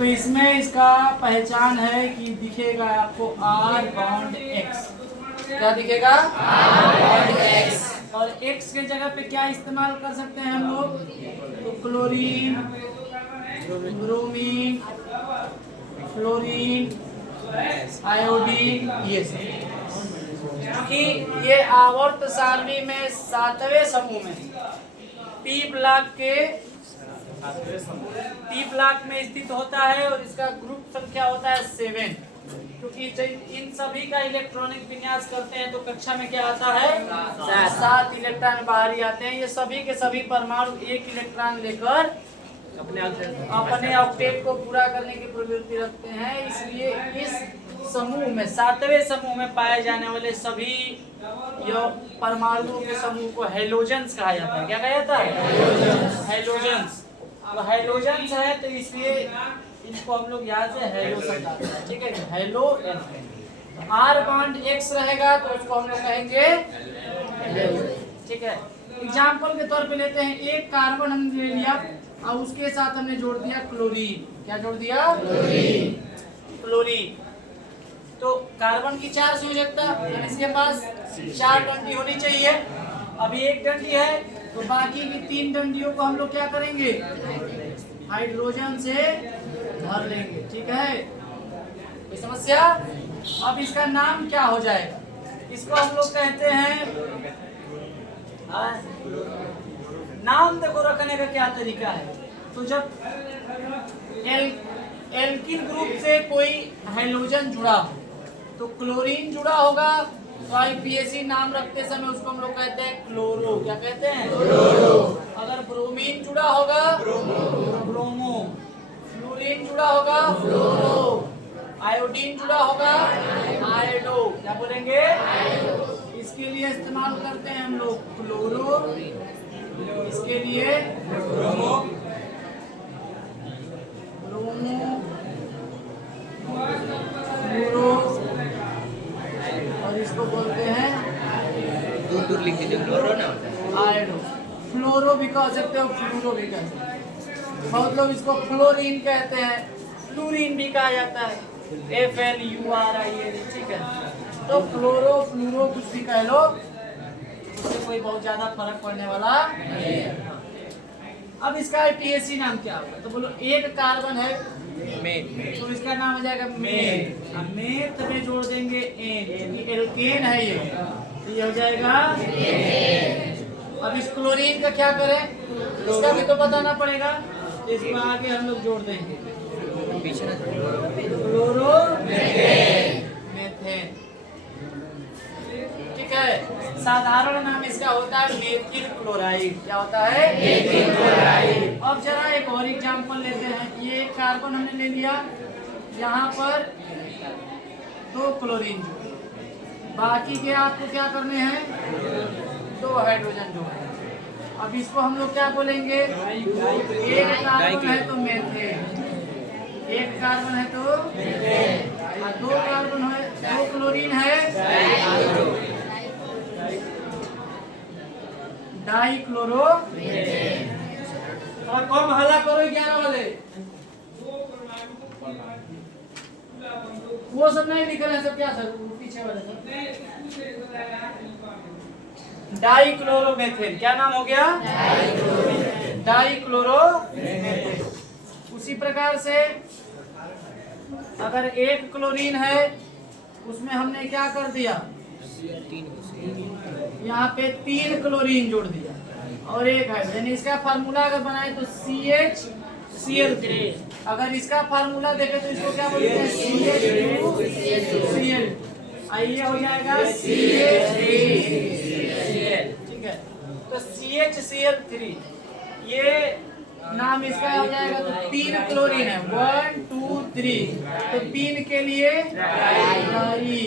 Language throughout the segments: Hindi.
तो इसमें इसका पहचान है कि दिखेगा आपको R बॉन्ड X। क्या दिखेगा? R bond X। और X के जगह पे क्या इस्तेमाल कर सकते हैं हम लोग? तो क्लोरीन, ब्रोमीन, फ्लोरीन, आयोडीन, ये सब। क्योंकि ये आवर्त सारणी में 7वें समूह में पी ब्लॉक में स्थित होता है और इसका ग्रुप संख्या होता है 7। क्योंकि इन सभी का इलेक्ट्रॉनिक विन्यास करते हैं तो कक्षा में क्या आता है? 7 इलेक्ट्रॉन बाहर ही आते हैं। ये सभी के सभी परमाणु 1 इलेक्ट्रॉन लेकर अपने ऑक्टेट को पूरा करने की प्रवृत्ति रखते हैं। इसलिए इस समूह में 7वें समूह में पाए जाने वाले सभी परमाणुओं के समूह को हैलोजेंस कहा जाता है। क्या कहा जाता है? हैलोजेंस। तो हैलोजेंस है तो इसलिए इनको हम लोग यहाँ से हैलो शब्द आते हैं। ठीक है, haloalkane. R bond X रहेगा तो उसको हम लोग कहेंगे हैलो। ठीक है, एग्जाम्पल के तौर पे लेते हैं, एक कार्बन हमने ले लिया और उसके साथ हमने जोड़ दिया क्लोरीन। क्या जोड़ दिया? क्लोरीन। तो कार्बन की 4 संयोजकता, इसके पास 4 डंडी होनी चाहिए। अभी 1 डंडी है तो बाकी की 3 डंडियों को हम लोग क्या करेंगे? हाइड्रोजन से भर लेंगे। ठीक है, कोई समस्या? अब इसका नाम क्या हो जाएगा? इसको हम लोग कहते हैं, नाम देखो रखने का क्या तरीका है। तो जब एल्किल ग्रुप से कोई हाइड्रोजन जुड़ा हो तो क्लोरीन जुड़ा होगा तो आईपीएसी नाम रखते समय उसको हम लोग कहते हैं क्लोरो। क्या कहते हैं? क्लोरो। अगर ब्रोमीन जुड़ा होगा ब्रोमो, फ्लोरीन जुड़ा होगा फ्लोरो, आयोडीन जुड़ा होगा आयोडो। क्या बोलेंगे? आयोडो। इसके लिए इस्तेमाल करते हैं हम लोग क्लोरो, इसके लिए ब्रोमो, फ्लोरो, और इसको बोलते हैं दूर लिख दीजिए, क्लोरो ना आयोडो। फ्लोरो भी कह सकते हो, फ्लोरो भी कह सकते हो। बहुत लोग इसको फ्लोरीन कहते हैं, फ्लोरीन भी कहा जाता है, FLURIN। ठीक है, तो फ्लोरो फ्लोरो कुछ भी कह लो, उससे कोई बहुत ज्यादा फर्क पड़ने वाला नहीं है। अब इसका आईपीएसी नाम क्या होगा? तो बोलो, एक कार्बन है मेन, तो इसका नाम हो जाएगा मेन। अब मेन में जोड़ देंगे एन, ये एल्केन है, ये हो जाएगा एन। अब इस क्लोरीन का क्या करें? इसका भी तो बताना पड़ेगा, इसको आगे हम लोग जोड़ देंगे पीछे ना क्लोरो मेथेन। ठीक है, साधारण नाम इसका होता है मेथिल क्लोराइड। क्या होता है? Methyl chloride. अब जरा एक और एग्जांपल लेते हैं। ये कार्बन हमने ले लिया, यहाँ पर 2 क्लोरीन जोड़े, बाकी के आपको क्या करने हैं? 2 हाइड्रोजन जोड़े। अब इसको हम लोग क्या बोलेंगे? एक कार्बन है तो मेथेन, एक कार्बन है तो मेथेन, और 2 कार्बन है, 2 क्लोरीन है डाइक्लोरो। और कम हल्ला करो 11 वाले, वो सब नहीं लिख रहे हैं। सब क्या सर? पीछे वाले सब डाइक्लोरोमेथेन। क्या नाम हो गया? डाइक्लोरोमेथेन। उसी प्रकार से अगर एक क्लोरीन है उसमें हमने क्या कर दिया? यहाँ पे 3 क्लोरीन जोड़ दिया और एक हाइड्रोजन। इसका फार्मूला अगर बनाए तो CHCl3। अगर इसका फार्मूला देखे तो इसको क्या बोलते हैं? CH2Cl। आइए हो जाएगा CH3Cl। ठीक है, तो CHCl3 ये नाम इसका हो जाएगा। तो 3 क्लोरीन है, 1 2 3, तो 3 के लिए डाई,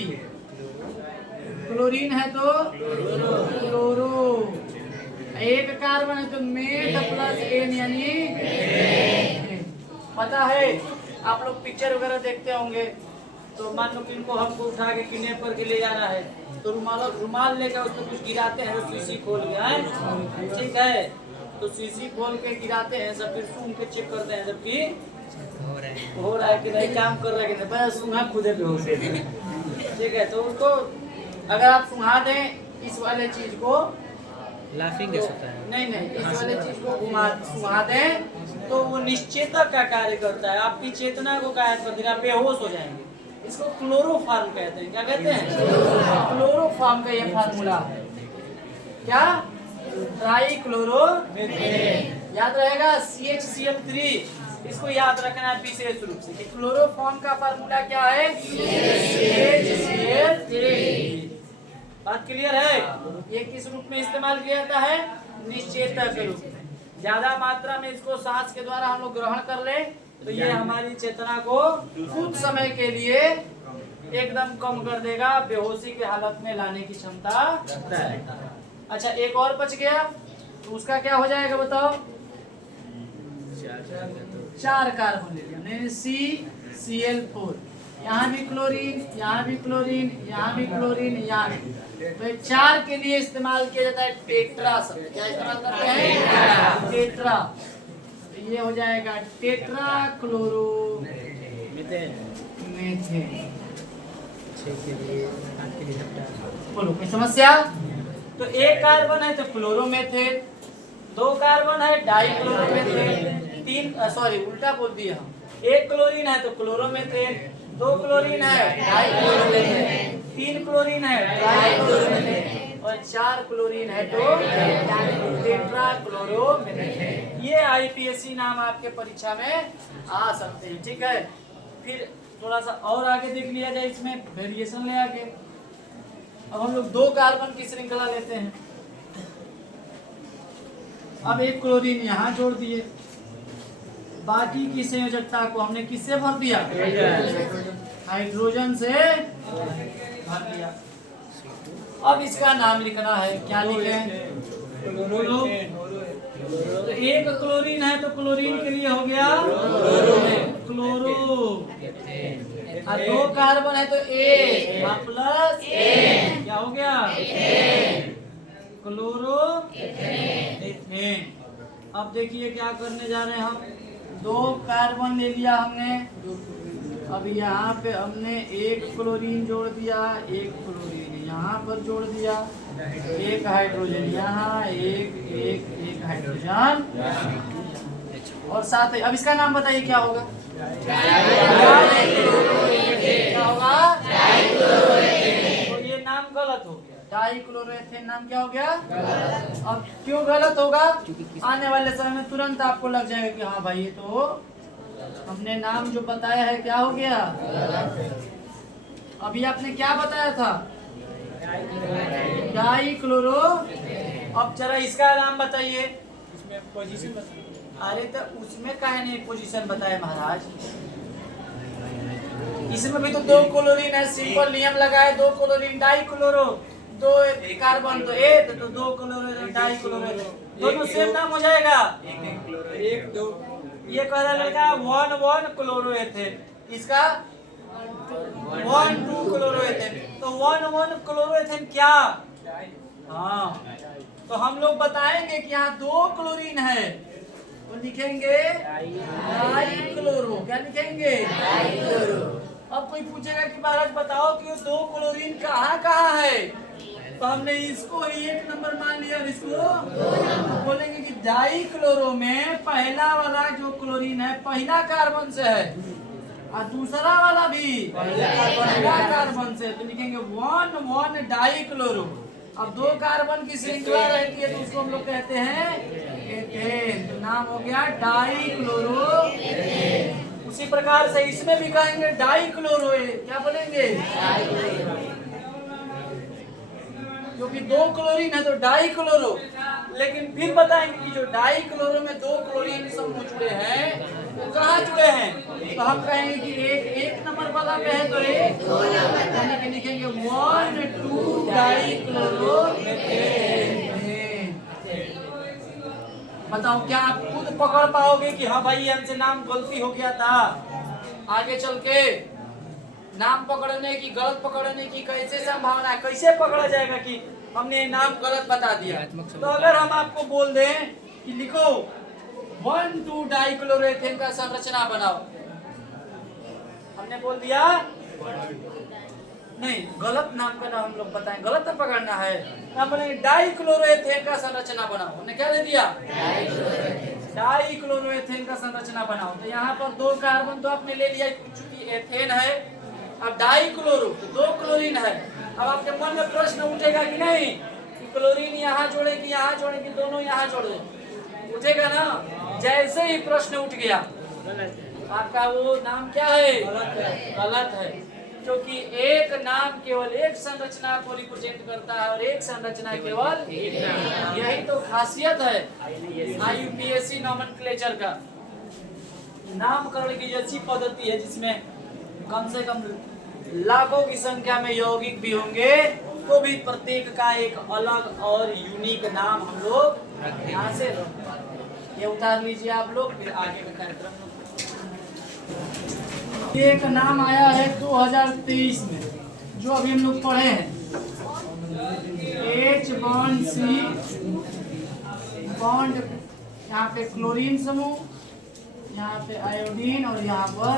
क्लोरीन है तो क्लोरो, एक कार्बन है तो मेथ प्लस एन यानी पता है। आप लोग पिक्चर वगैरह देखते होंगे तो मान लो कि इनको हमको उठा के किडनैप करके ले जाना है तो रुमाल लेकर उस पर कुछ गिराते हैं, शीशी खोल के है। ठीक है, तो शीशी खोल के गिराते हैं सब, फिर सूंघ के चेक करते हैं जबकि हो रहा है कि नहीं, काम कर रहा है कि नहीं, पहले सूंघा खुदे पे हो से। ठीक है, तो उसको अगर आप सूंघा दें इस वाले चीज को, लाफिंग गैस होता है। नहीं इस वाले चीज को सूंघा दें तो वो निश्चेतक का कार्य करता है, आपकी चेतना को कायम कर देगा, आप बेहोश हो जाएंगे। इसको क्लोरोफॉर्म कहते हैं। क्या कहते हैं? क्लोरोफॉर्म का ये फार्मूला है। क्या? ट्राई क्लोरो, याद रहेगा CHCl3, इसको याद रखना है विशेष रूप से कि क्लोरोफॉर्म का फार्मूला क्या है? CHCl3। बात क्लियर है? ये किस रूप में इस्तेमाल किया जाता है? निश्चेतक के रूप में। ज्यादा मात्रा में इसको सांस के द्वारा हम लोग ग्रहण कर ले तो ये हमारी चेतना को कुछ समय के लिए एकदम कम कर देगा, बेहोशी की हालत में लाने की क्षमता रखता है। अच्छा, एक और बच गया तो उसका क्या हो जाएगा बताओ? 4 कार्बन ले लिया, CCl4, यहाँ भी क्लोरीन, यहाँ भी क्लोरीन, यहाँ भी क्लोरीन, यहाँ भी। तो 4 के लिए इस्तेमाल किया जाता है टेट्रा शब्द। क्या इस्तेमाल करते हैं? टेट्रा। तो ये हो जाएगा टेट्रा क्लोरो मीथेन। बोलो कोई समस्या? तो एक कार्बन है तो क्लोरोमीथेन, 2 कार्बन है डाइक्लोरोमीथेन, 3 उल्टा बोल दिया हम। 1 क्लोरीन है तो क्लोरोमीथेन, 2 क्लोरीन है डाइक्लोरोमीथेन, 3 क्लोरीन है ट्राइक्लोरोमीथेन और 4 क्लोरीन है तो टेट्राक्लोरोमीथेन। ये IPSC नाम आपके परीक्षा में आ सकते हैं। ठीक है, फिर थोड़ा सा और आगे देख लिया जाए, इसमें वेरिएशन ले आके। अब हम लोग 2 कार्बन की श्रृंखला लेते हैं। अब 1 क्लोरीन यहाँ जोड़ दिए, बाकी की संयोजकता को हमने किससे भर दिया? हाइड्रोजन से भर दिया। अब इसका नाम लिखना है, क्या लिखें? तो 1 क्लोरीन है तो क्लोरीन के लिए हो गया क्लोरो, और 2 कार्बन है तो A प्लस क्या हो गया? Chloro ethane. अब देखिए क्या करने जा रहे हैं हम। 2 कार्बन ले लिया हमने, अब यहाँ पे हमने 1 क्लोरीन जोड़ दिया, 1 क्लोरीन यहाँ पर जोड़ दिया, 1 हाइड्रोजन यहाँ, एक हाइड्रोजन, और साथ ही अब इसका नाम बताइए क्या होगा? क्या होगा? तो ये नाम गलत हो गया, डाइक्लोरोएथेन नाम क्या हो गया? अब क्यों गलत होगा? आने वाले समय में तुरंत आपको लग जाएगा कि हाँ भाई ये तो हमने नाम जो बताया है क्या हो गया? अभी आपने क्या बताया था? डाइक्लोरो। अब जरा इसका नाम बताइए। इसमें पोजीशन बताइए। अरे तो उसमें काहे नहीं पोजीशन बताए महाराज? इसमें भी तो 2 क्लोरीन है, सिंपल नियम लगाए, 2 क्लोरीन डाइक्लोरो, 2 कार्बन तो A, तो 2 क्लोरो डाइक्लोरो, दोनों सेम नाम हो जाएगा। एक 2 ये कह रहा लड़का 1 क्लोरोएथेन, इसका 1 2 क्लोरोएथेन, तो 1 क्लोरोएथेन क्या? हाँ, तो हम लोग बताएंगे कि यहाँ 2 क्लोरीन है तो लिखेंगे डाइक्लोरो। क्या लिखेंगे? डाइक्लोरो। अब कोई पूछेगा कि महाराज बताओ कि 2 क्लोरीन कहाँ है, तो हमने इसको 1 नंबर मान लिया और इसको बोलेंगे कि डाइक्लोरो में पहला वाला जो क्लोरीन है पहला कार्बन से है और दूसरा वाला भी पहला कार्बन से, तो लिखेंगे 1 डाइक्लोरो। अब 2 कार्बन की श्रृंखला रहती है तो उसको हम लोग कहते हैं एथेन, तो नाम हो गया डाइक्लोरो। उसी प्रकार से इसमें भी कहेंगे डाइक्लोरो, क्या बोलेंगे? क्योंकि 2 क्लोरीन है तो डाइक्लोरो, लेकिन फिर बताएंगे कि जो डाइक्लोरो में 2 क्लोरीन समूह जुड़े हैं वो कहाँ जुड़े हैं, तो हम कहेंगे कि एक नंबर वाला पे है तो यानी कि लिखेंगे 1 2 डाइक्लोरो। बताओ क्या आप खुद पकड़ पाओगे कि हाँ भाई हमसे नाम गलती हो गया था? आगे चल के नाम पकड़ने की, गलत पकड़ने की कैसे संभावना है? कैसे पकड़ा जाएगा कि हमने नाम गलत बता दिया? तो अगर हम आपको बोल दें कि लिखो 1,2 डाइक्लोरोएथेन का संरचना बनाओ। हमने बोल दिया नहीं, गलत नाम का नाम हम लोग बताएं, गलत तो पकड़ना है। आप बोलेंगे डाइक्लोरोएथेन का संरचना बनाओ। हमने क्या दे दिया? डाइक्लोरोएथेन का संरचना बनाओ। तो यहाँ पर 2 कार्बन तो आपने ले लिया, चूंकि एथेन है। अब डाइक्लोरो तो 2 क्लोरीन है। अब आपके मन में प्रश्न उठेगा कि नहीं कि क्लोरीन यहाँ जोड़े कि यहाँ जोड़े कि दोनों यहाँ जोड़े? उठेगा ना। जैसे ही प्रश्न उठ गया, आपका वो नाम क्या है? गलत है, क्योंकि एक नाम केवल एक संरचना को रिप्रेजेंट करता है और एक संरचना केवल यही तो खासियत है IUPAC नोमेनक्लेचर का। नामकरण की ऐसी पद्धति है जिसमें कम से कम लाखों की संख्या में यौगिक भी होंगे, तो भी प्रत्येक का एक अलग और यूनिक नाम हम लोग यहाँ से ये उतार लीजिए आप लोग, फिर आगे का कार्यक्रम। एक नाम आया है 2023 में, जो अभी हम लोग पढ़े हैं, H1C बॉन्ड, यहाँ पे क्लोरीन समूह, यहाँ पे आयोडीन और यहाँ पर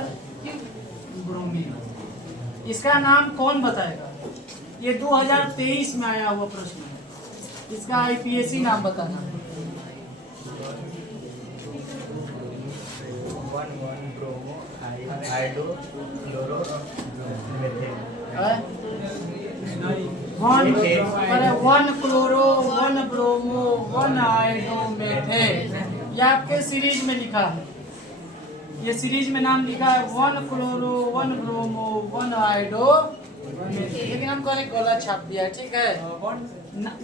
ब्रोमीन। इसका नाम कौन बताएगा? ये 2023 में आया हुआ प्रश्न है, इसका IUPAC नाम बताना है। 1 bromo iodo chloro methane. 1 chloro 1 bromo 1 iodo methane, ये आपके सीरीज में लिखा है। ये सीरीज में नाम लिखा है 1 क्लोरो 1 ब्रोमो 1 आयोडो, लेकिन हम कहीं गलत छाप दिया है। ठीक है,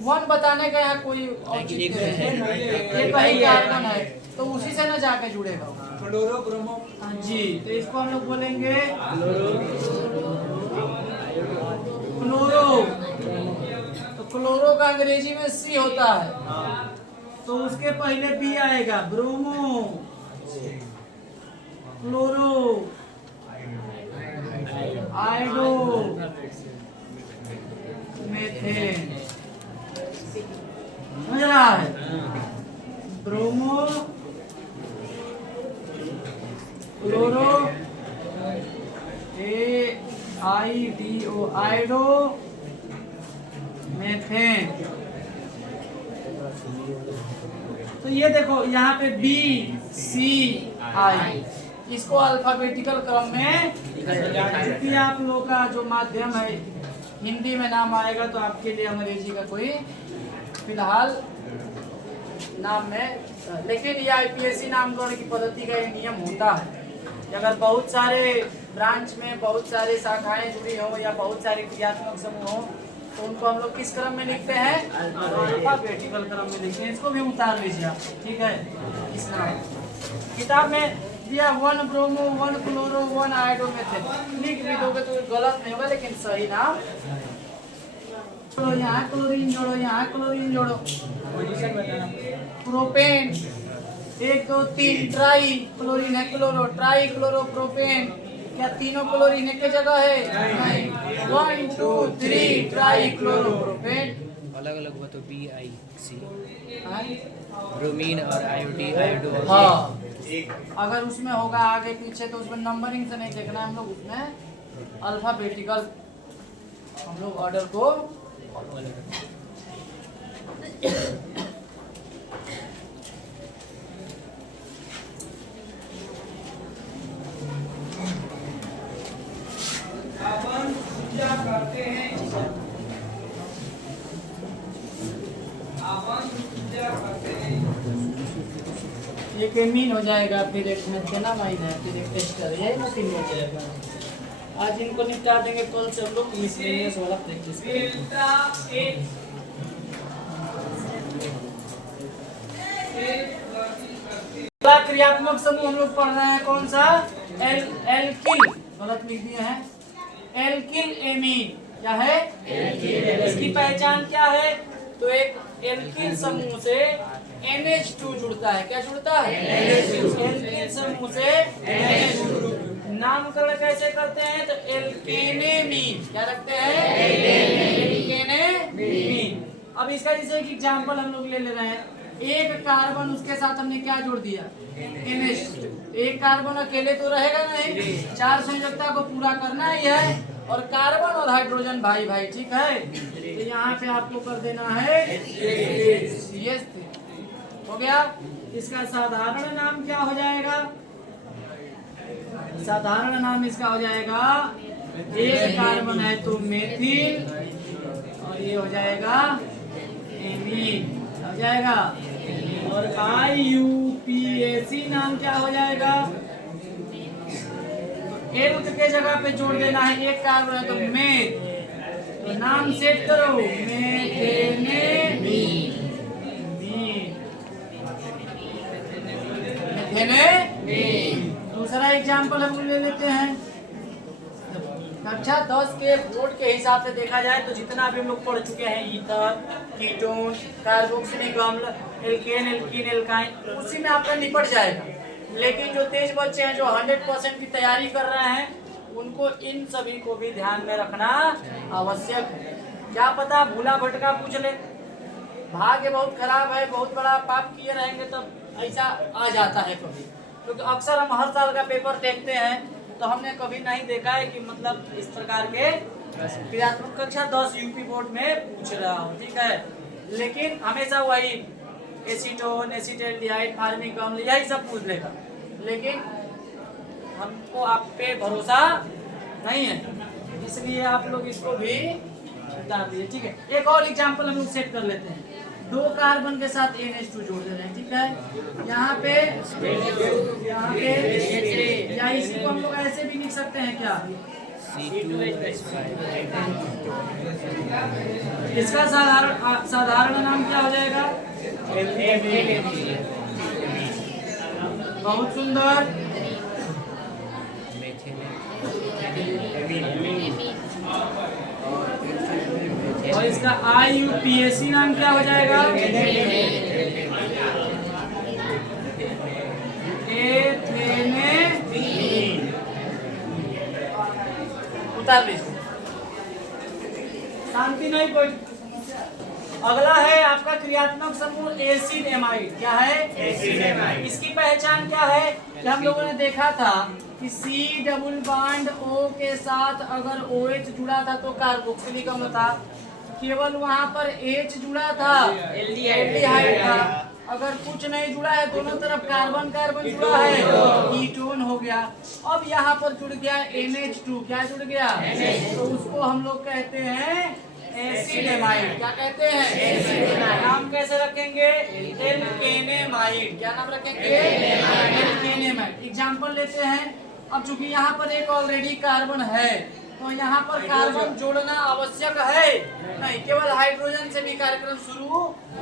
1 बताने का यहाँ कोई औचित्य नहीं, ये कहीं कार्बन है तो उसी से ना जाके जुड़ेगा क्लोरो ब्रोमो। हाँ जी, तो इसको हम लोग बोलेंगे क्लोरो। तो क्लोरो का अंग्रेजी में C होता है, तो उसके पहले B आएगा, ब्रोमो, क्लोरो, आयोडो, मेथेन। समझ रहा है? Bromo, chloro, AIDO iodo, methane. तो ये देखो यहाँ पे BCI, इसको अल्फाबेटिकल क्रम में, क्योंकि आप लोग का जो माध्यम है हिंदी में नाम आएगा, तो आपके लिए अंग्रेजी का कोई फिलहाल नाम में, लेकिन ये IUPAC नामकरण की पद्धति का एक नियम होता है कि अगर बहुत सारे ब्रांच में बहुत सारे शाखाएं जुड़ी हो या बहुत सारे क्रियात्मक समूह हो, तो उनको हम लोग किस क्रम में लिखते हैं? अल्फाबेटिकल क्रम में लिखते हैं। इसको भी उतार लीजिए आप, ठीक है? इस किताब में दिया 1 ब्रोमो 1 क्लोरो 1 आयोडो मेथेन, लिख भी दोगे तो गलत नहीं होगा, लेकिन सही नाम। यहाँ क्लोरीन जोड़ो, यहाँ क्लोरीन जोड़ो, पोजीशन बताना। प्रोपेन 1 2 3 ट्राई क्लोरीन है, क्लोरो ट्राई क्लोरो प्रोपेन। क्या तीनों क्लोरीन एक जगह है? नहीं। 1 2 3 ट्राई क्लोरो प्रोपेन। अलग अलग हुआ तो BIC ब्रोमीन और आयोडो। हाँ, अगर उसमें होगा आगे पीछे तो उसमें नंबरिंग से नहीं देखना है हम लोग, उसमें अल्फाबेटिकल हम लोग ऑर्डर को करते हैं। ये केमीन हो जाएगा, फिर एक मेथेनामाइड है, फिर एक टेस्टर, यही मशीन हो जाएगा। आज इनको निपटा देंगे, कल से हम लोग मिसलेनियस वाला प्रैक्टिस करेंगे। अगला क्रियात्मक समूह हम लोग पढ़ रहे हैं, कौन सा? एल्किल, गलत लिख दिए हैं, एल्किल एमीन। क्या है? इसकी पहचान क्या है? तो एक एल्किल समूह से NH2 जुड़ता है। क्या जुड़ता है? एल्किल समूह से NH2। नामकरण कैसे करते हैं? तो एल्केनेमीन। क्या रखते हैं? एल्केनेमीन। अब इसका जैसे एक एग्जाम्पल हम लोग ले रहे हैं, एक कार्बन उसके साथ हमने क्या जोड़ दिया, NH2। एक कार्बन अकेले तो रहेगा नहीं, 4 संयोजकता को पूरा करना ही है, और कार्बन और हाइड्रोजन भाई भाई, ठीक है। तो यहाँ पे आपको कर देना है CH3, हो गया। इसका साधारण नाम क्या हो जाएगा, साधारण नाम इसका हो जाएगा, एक कार्बन है तो मेथिल, और ये हो जाएगा एमीन, हो जाएगा। और IUPAC नाम क्या हो जाएगा, एल्क के जगह पे जोड़ देना है, एक कार्बन है तो मेथ, तो नाम सेट करो, मेथेनेमीन। दूसरा एग्जाम्पल हम ले लेते हैं। कक्षा 10 के बोर्ड के हिसाब से देखा जाए तो जितना भी हम लोग पढ़ चुके हैं, ईथर, कीटोन, कार्बोक्सिलिक अम्ल, एल्केन, एल्कीन, एल्काइन, उसी में आपका निपट जाएगा। लेकिन जो तेज बच्चे हैं जो 100% की तैयारी कर रहे हैं, उनको इन सभी को भी ध्यान में रखना आवश्यक है। क्या पता भूला भटका पूछ ले, भाग्य बहुत खराब है, बहुत बड़ा पाप किए रहेंगे तब ऐसा आ जाता है कभी। क्योंकि अक्सर हम हर साल का पेपर देखते हैं तो हमने कभी नहीं देखा है कि मतलब इस प्रकार के क्रियात्मक कक्षा 10 यूपी बोर्ड में पूछ रहा हूँ, ठीक है। लेकिन हमेशा वही एसीटोन, एसीटल्डिहाइड, फार्मिक अम्ल, यही सब पूछ लेगा। लेकिन हमको आप पे भरोसा नहीं है, इसलिए आप लोग इसको भी बता दीजिए, ठीक है। एक और एग्जांपल हम लोग सेट कर लेते हैं। 2 कार्बन के साथ NH2 जोड़ दे रहे हैं, ठीक है। यहाँ पे या इसी को हम लोग ऐसे भी लिख सकते हैं क्या, इसका साधारण नाम क्या हो जाएगा, बहुत सुंदर, और इसका IUPAC नाम क्या हो जाएगा, एथेनेमीन। उतार लीजिए, शांति नहीं कोई। अगला है आपका क्रियात्मक समूह एसिड एमाइड। क्या है, एसिड एमाइड। इसकी पहचान क्या है कि हम लोगों ने देखा था कि C डबल बॉन्ड O के साथ अगर OH जुड़ा था तो कार्बोक्सिलिक अम्ल था, केवल वहां पर H जुड़ा था, एल्डिहाइड था। अगर कुछ नहीं जुड़ा है, दोनों तरफ कार्बन कार्बन जुड़ा है, कीटोन हो गया। अब यहाँ पर जुड़ गया NH2, क्या जुड़ गया, तो उसको हम लोग कहते हैं एसिड एमाइड। क्या कहते हैं, एसिड एमाइड। नाम कैसे रखेंगे, एल्केनेमाइड। क्या नाम रखेंगे, एल्केनेमाइड। एग्जांपल लेते हैं। अब चूंकि यहाँ पर एक ऑलरेडी कार्बन है तो यहाँ पर कार्बन जोड़ना आवश्यक है नहीं, केवल हाइड्रोजन से भी कार्यक्रम शुरू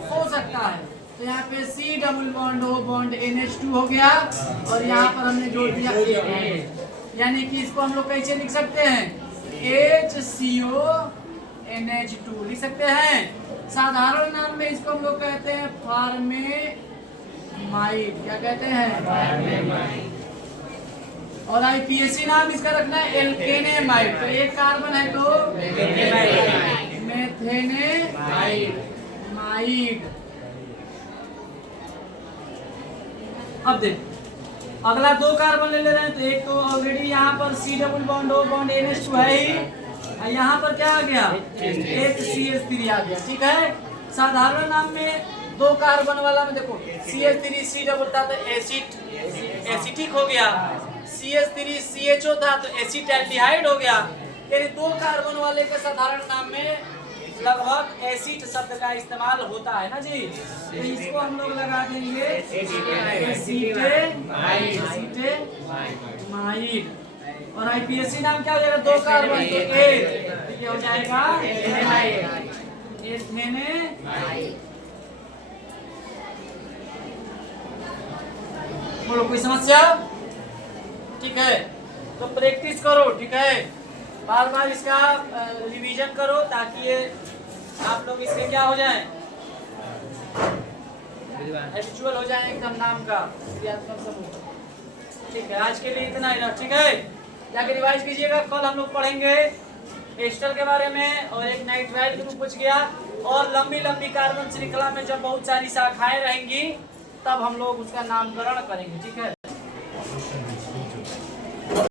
हो सकता है। तो यहाँ पे C double bond O bond NH2 हो गया, और यहाँ पर हमने जोड़ दिया यानी कि इसको हम लोग कैसे लिख सकते हैं, HCO NH2 लिख सकते हैं। साधारण नाम में इसको हम लोग कहते हैं फॉर्मेमाइड। क्या कहते हैं, फॉर्मेमाइड। और IPAC नाम इसका रखना है एल्केनेमाइड। तो एक कार्बन है तो मेथेनेमाइड। अब देख, अगला 2 कार्बन ले रहे हैं तो एक तो ऑलरेडी यहाँ पर C double bond O bond NH2 है ही, यहाँ पर क्या आ गया, HCH3 आ गया, ठीक है। साधारण नाम में 2 कार्बन वाला में देखो CH3 C डबल था तो एसिटिक हो गया, CH3 CHO था तो एसिटल्डिहाइड हो गया। यानी 2 कार्बन वाले के साधारण नाम में लगभग एसिड शब्द का इस्तेमाल होता है ना जी। तो इसको हम लोग लगा देंगे एसिटेमाइड। और IPAC नाम क्या हो जाएगा, 2 कार्बन तो एक, ये हो जाएगा एथेनेमाइड। बोलो कोई समस्या, ठीक है। तो प्रैक्टिस करो, ठीक है, बार बार इसका रिवीजन करो ताकि ये आप लोग इसके क्या हो जाए, हैबिचुअल हो जाए एकदम नाम का क्रियात्मक समूह। ठीक है, आज के लिए इतना ही, ठीक है। जाके रिवाइज कीजिएगा, कल हम लोग पढ़ेंगे एस्टर के बारे में और एक नाइट्राइल ग्रुप पूछ गया। और लंबी लंबी कार्बन श्रृंखला में जब बहुत सारी शाखाएं रहेंगी तब हम लोग उसका नामकरण करेंगे, ठीक है।